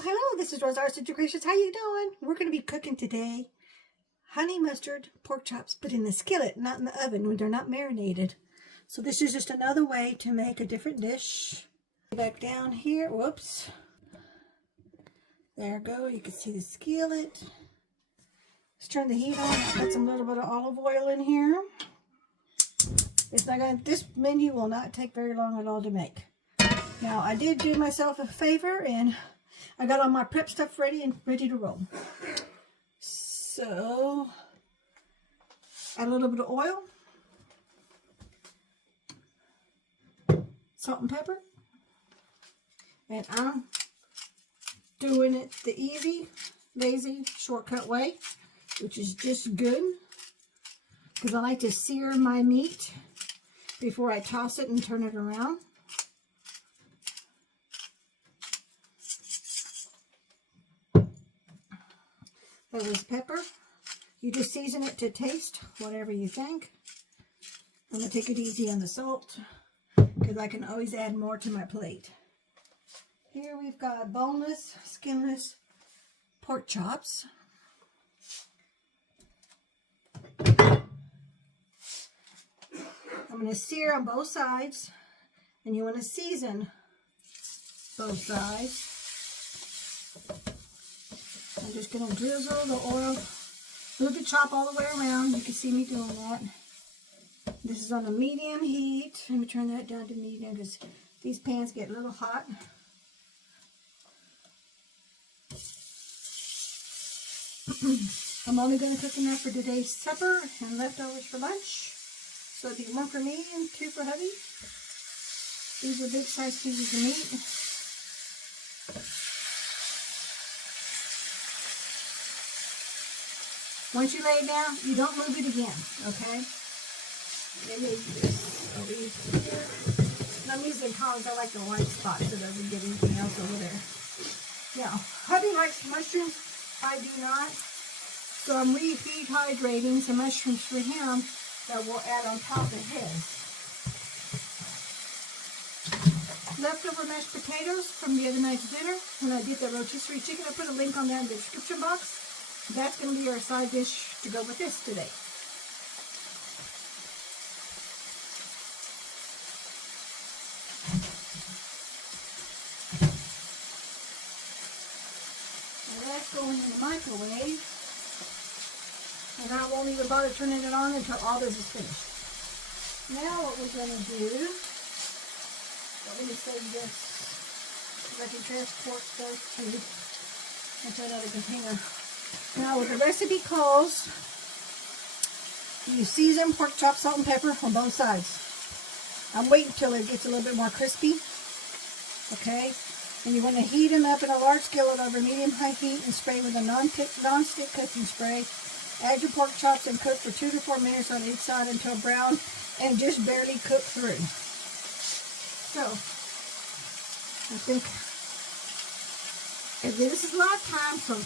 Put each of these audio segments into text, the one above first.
Well, hello, this is Rose Arts Creations. How you doing? We're going to be cooking today honey mustard pork chops, but in the skillet, not in the oven when they're not marinated. So this is just another way to make a different dish. Back down here, whoops. There we go, you can see the skillet. Let's turn the heat on. Put some little bit of olive oil in here. It's not going. This menu will not take very long at all to make. Now, I did do myself a favor and I got all my prep stuff ready and ready to roll. So, add a little bit of oil, salt and pepper, and I'm doing it the easy, lazy, shortcut way, which is just good, because I like to sear my meat before I toss it and turn it around. That was pepper. You just season it to taste, whatever you think. I'm going to take it easy on the salt, because I can always add more to my plate. Here we've got boneless, skinless pork chops. I'm going to sear on both sides, and you want to season both sides. I'm just going to drizzle the oil, move the chop all the way around. You can see me doing that. This is on a medium heat. Let me turn that down to medium because these pans get a little hot. I'm only going to cook enough for today's supper and leftovers for lunch. So it'll be one for me and two for hubby. These are big size pieces of meat. Once you lay it down, you don't move it again, okay? Let me use this over here. I'm using tongs. I like the white spot so it doesn't get anything else over there. Now, hubby likes mushrooms. I do not. So I'm rehydrating some mushrooms for him that we'll add on top of his. Leftover mashed potatoes from the other night's dinner. When I did the rotisserie chicken, I put a link on that in the description box. That's going to be our side dish to go with this today. Now that's going in the microwave. And I won't even bother turning it on until all this is finished. Now what we're going to do, let me save this, so I can transport those into another container. Now, what the recipe calls, you season pork chop, salt and pepper on both sides. I'm waiting until it gets a little bit more crispy. Okay? And you want to heat them up in a large skillet over medium-high heat and spray with a non-stick cooking spray. Add your pork chops and cook for 2 to 4 minutes on each side until brown and just barely cook through. So, I think if this is a lot of time, so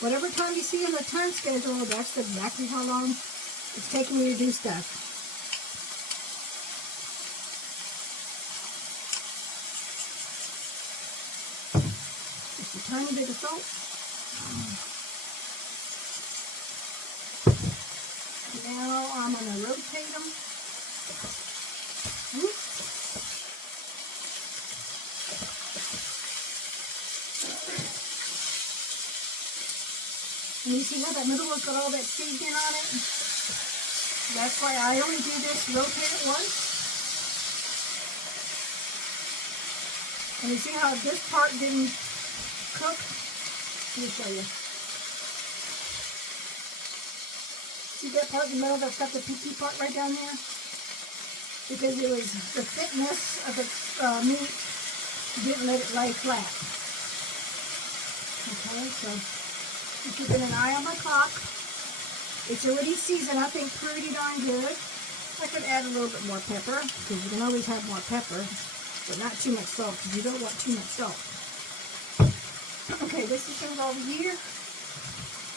whatever time you see in the time schedule, that's exactly how long it's taking me to do stuff. Just a tiny bit of salt. Now I'm going to rotate them. And you see how that middle one's got all that seasoning on it? That's why I only do this, rotate it once. And you see how this part didn't cook? Let me show you. See that part in the middle that's got the picky part right down there? Because it was the thickness of the meat didn't let it lay flat. Okay, so I'm keeping an eye on my clock. It's already seasoned, I think, pretty darn good. I could add a little bit more pepper, because you can always have more pepper, but not too much salt, because you don't want too much salt. Okay, this is going to go over here.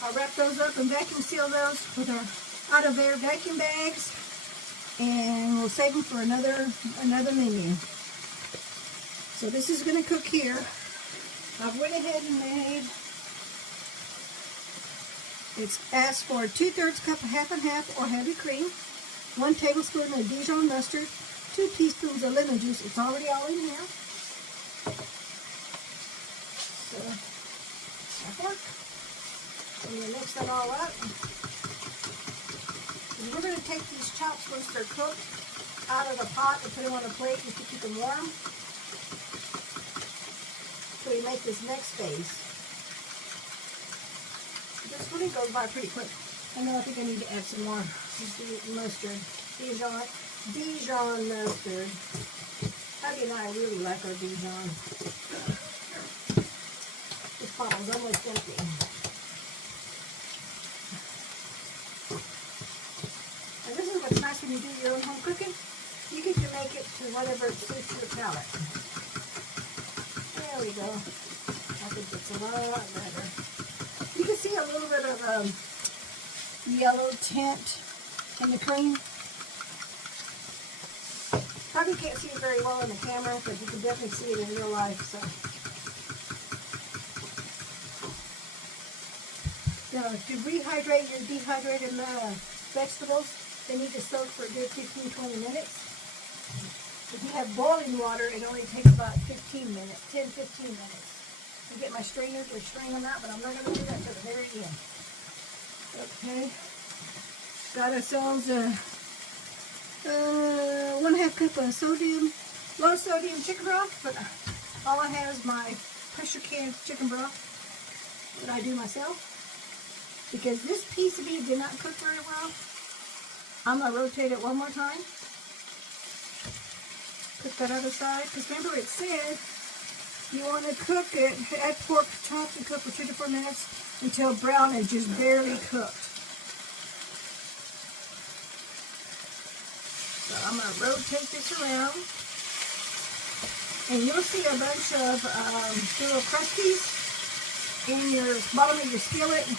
I'll wrap those up and vacuum seal those with our out of air vacuum bags, and we'll save them for another menu. So this is going to cook here. I've went ahead and made, it's asked for 2/3 cup of half and half or heavy cream, 1 tablespoon of Dijon mustard, 2 teaspoons of lemon juice. It's already all in here. So, that works. And you mix that all up. And we're going to take these chops once they're cooked out of the pot and put them on a plate just to keep them warm. So we make this next phase. This really goes by pretty quick. I know I think I need to add some more mustard. Dijon mustard. Abby and I really like our Dijon. This bottle's almost empty. And this is what's nice when you do your own home cooking. You get to make it to whatever suits your palate. There we go. I think it's a lot better. You can see a little bit of yellow tint in the cream. Probably can't see it very well in the camera, but you can definitely see it in real life. So, now to rehydrate your dehydrated vegetables, they need to soak for a good 15-20 minutes. If you have boiling water, it only takes about 15 minutes, 10-15 minutes. I get my strainer to strain them out, but I'm not going to do that until the very end. Okay. Got ourselves a 1/2 cup of low sodium chicken broth, but all I have is my pressure canned chicken broth that I do myself. Because this piece of meat did not cook very well, I'm going to rotate it one more time. Put that other side, because remember it said you want to cook it, add pork chops and cook for 2 to 4 minutes until brown and just barely cooked. So I'm going to rotate this around, and you'll see a bunch of little crusties in your bottom of your skillet.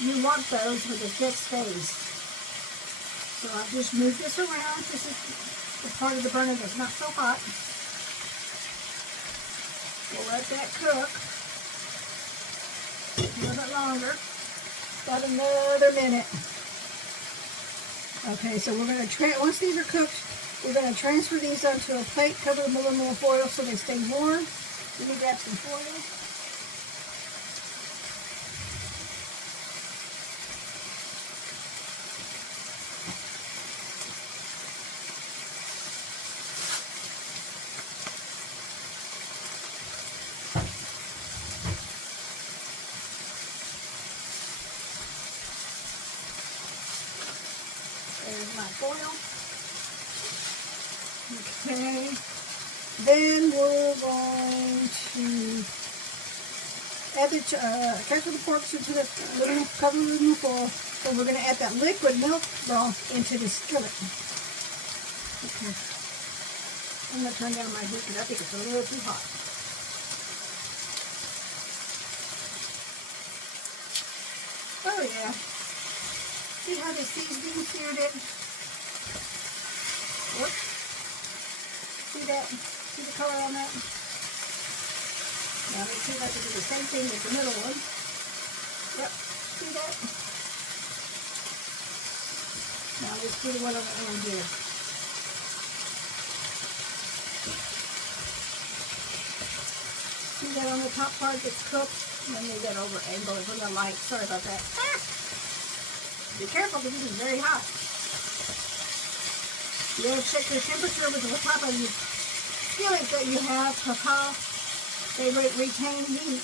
You want those for the thick stays. So I'll just move this around. This is the part of the burner that's not so hot. We'll let that cook a little bit longer. About another minute. Okay, so we're going to, once these are cooked, we're going to transfer these onto a plate, cover them with aluminum foil so they stay warm. Let me grab some foil. There's my foil. Okay. Then we're going to add the transfer the pork to the little cover aluminum foil. So we're going to add that liquid milk broth into the skillet. Okay. I'm going to turn down my heat because I think it's a little too hot. Oh yeah. See how the seasoning seared it? Whoops. See that? See the color on that? Now make sure that you do the same thing with the middle one. Yep. See that? Now let's do the one on the end here. See that on the top part that's cooked? Let me get over angle from the light. Sorry about that. Ah! Be careful because this is very hot. You have to check the temperature with the top of the skillet that you have for how they retain heat.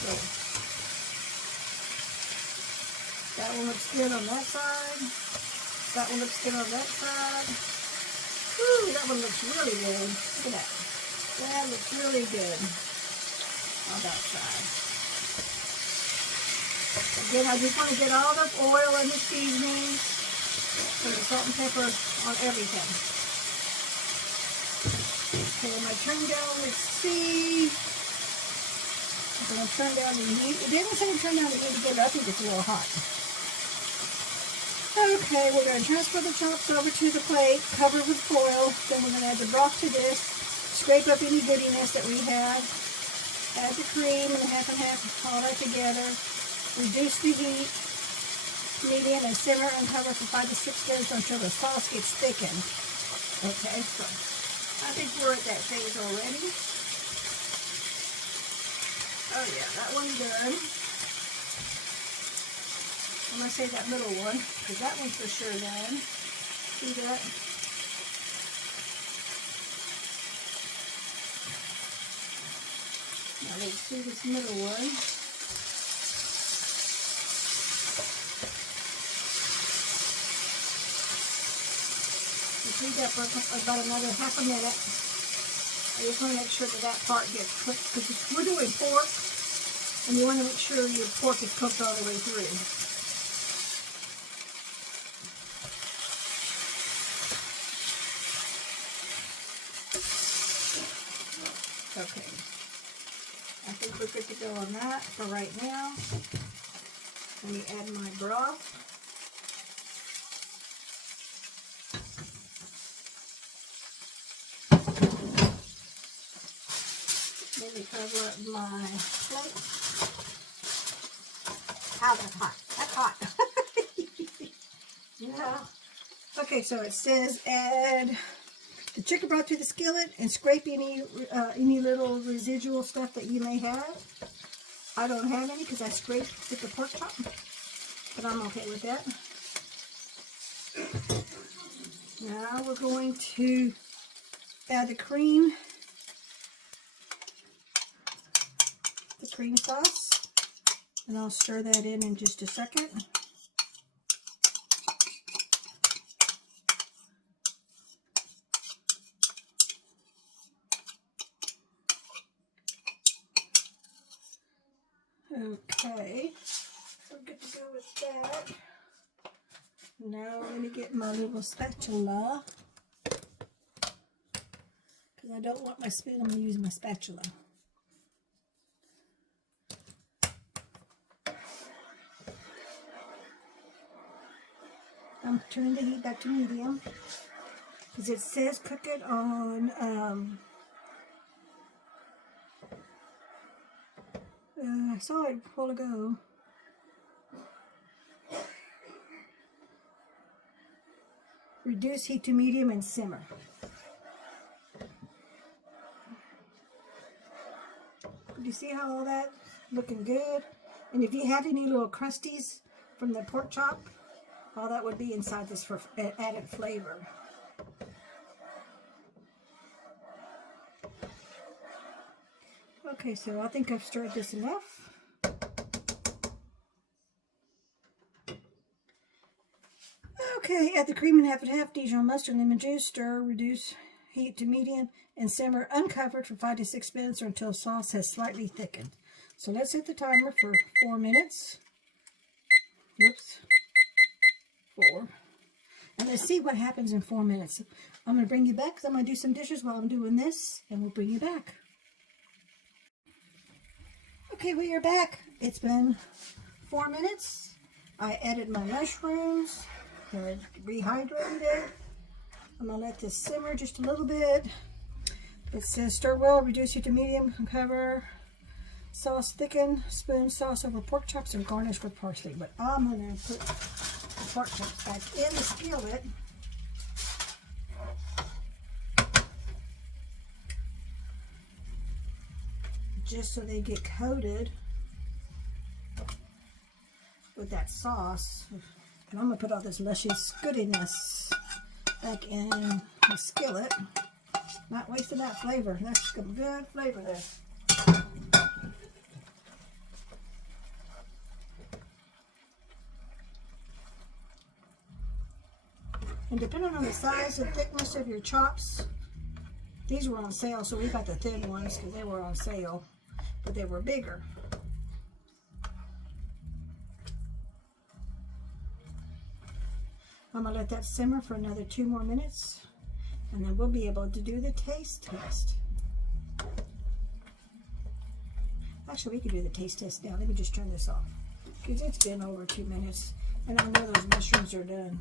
So, that one looks good on that side. That one looks good on that side. Whew, that one looks really good. Look at that. That looks really good on that side. Again, I just want to get all the oil and the seasonings and the salt and pepper on everything. Okay, I'm going to turn down, let's see. I'm going to turn down the heat. It didn't say turn down the heat to get it. I think it's a little hot. Okay, we're going to transfer the chops over to the plate, cover with foil. Then we're going to add the broth to this, scrape up any goodiness that we have, add the cream and half, all that together. Reduce the heat, medium, and simmer and cover for 5 to 6 minutes until the sauce gets thickened. Okay, so I think we're at that phase already. Oh yeah, that one's done. I'm going to say that middle one, because that one's for sure done. See that? Now let's see this middle one. Let's heat that for about another half a minute. I just want to make sure that that part gets cooked, because we're doing pork, and you want to make sure your pork is cooked all the way through. Okay, I think we're good to go on that for right now. Let me add my broth. Let me cover up my plate. Ow, that's hot. That's hot. Yeah. Okay, so it says add the chicken broth to the skillet and scrape any little residual stuff that you may have. I don't have any because I scraped with the pork chop, but I'm okay with that. Now we're going to add the cream sauce, and I'll stir that in just a second. Okay, we're good to go with that. Now let me get my little spatula, because I don't want my spoon, I'm going to use my spatula. I'm turning the heat back to medium, because it says cook it on I saw it a while ago. Reduce heat to medium and simmer. Do you see how all that looking good? And if you had any little crusties from the pork chop, all that would be inside this for added flavor. Okay, so I think I've stirred this enough. Okay, add the cream and half Dijon Mustard, lemon juice, stir, reduce heat to medium, and simmer uncovered for 5 to 6 minutes or until sauce has slightly thickened. So let's set the timer for 4 minutes. Whoops. 4. And let's see what happens in 4 minutes. I'm going to bring you back because I'm going to do some dishes while I'm doing this, and we'll bring you back. Okay, we are back. It's been 4 minutes. I added my mushrooms, rehydrated it. I'm going to let this simmer just a little bit. It says stir well, reduce heat to medium, cover, sauce thicken, spoon sauce over pork chops, and garnish with parsley. But I'm going to put the pork chops back in the skillet. Just so they get coated with that sauce. And I'm going to put all this luscious goodiness back in the skillet. Not wasting that flavor. That's some good flavor there. And depending on the size and thickness of your chops, these were on sale, so we got the thin ones because they were on sale, but they were bigger. I'm going to let that simmer for another 2 more minutes, and then we'll be able to do the taste test. Actually, we could do the taste test now. Let me just turn this off, because it's been over 2 minutes. And I know those mushrooms are done.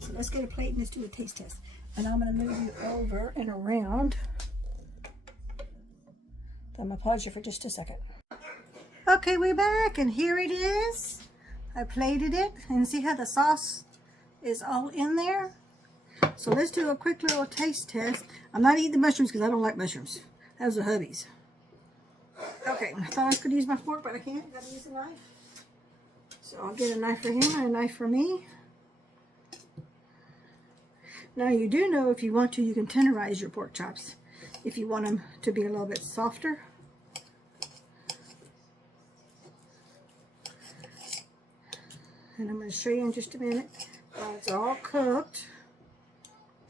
So let's get a plate and let's do a taste test. And I'm going to move you over and around. I'm going to pause you for just a second. Okay, we're back, and here it is. I plated it, and see how the sauce is all in there? So let's do a quick little taste test. I'm not eating the mushrooms because I don't like mushrooms. Those are hubbies. Okay, I thought I could use my fork, but I can't. Gotta use a knife. So I'll get a knife for him and a knife for me. Now you do know if you want to, you can tenderize your pork chops if you want them to be a little bit softer. And I'm going to show you in just a minute. It's all cooked.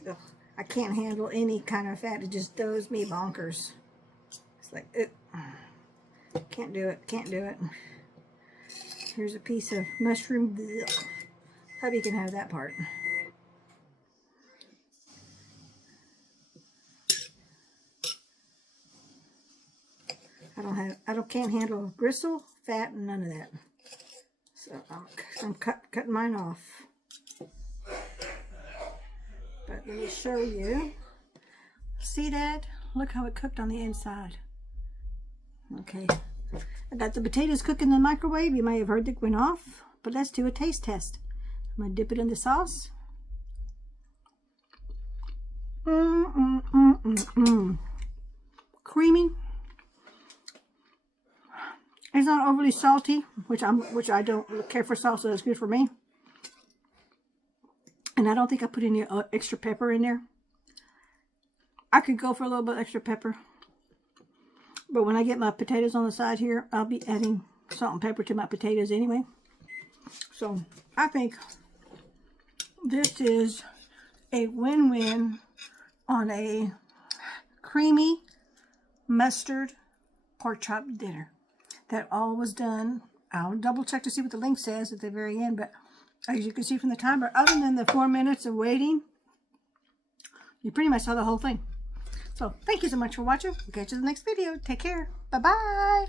Ugh, I can't handle any kind of fat. It just throws me bonkers. It's like, can't do it. Can't do it. Here's a piece of mushroom. Ugh. Hubby can have that part. Can't handle gristle, fat, and none of that. So I'm cutting mine off. But let me show you. See that? Look how it cooked on the inside. Okay. I got the potatoes cooking in the microwave. You may have heard it went off. But let's do a taste test. I'm going to dip it in the sauce. Creamy. It's not overly salty, which I don't care for salsa. It's good for me. And I don't think I put any extra pepper in there. I could go for a little bit extra pepper. But when I get my potatoes on the side here, I'll be adding salt and pepper to my potatoes anyway. So I think this is a win-win on a creamy mustard pork chop dinner. That all was done. I'll double check to see what the link says at the very end, but as you can see from the timer, other than the 4 minutes of waiting, you pretty much saw the whole thing. So thank you so much for watching. We'll catch you in the next video. Take care. Bye-bye.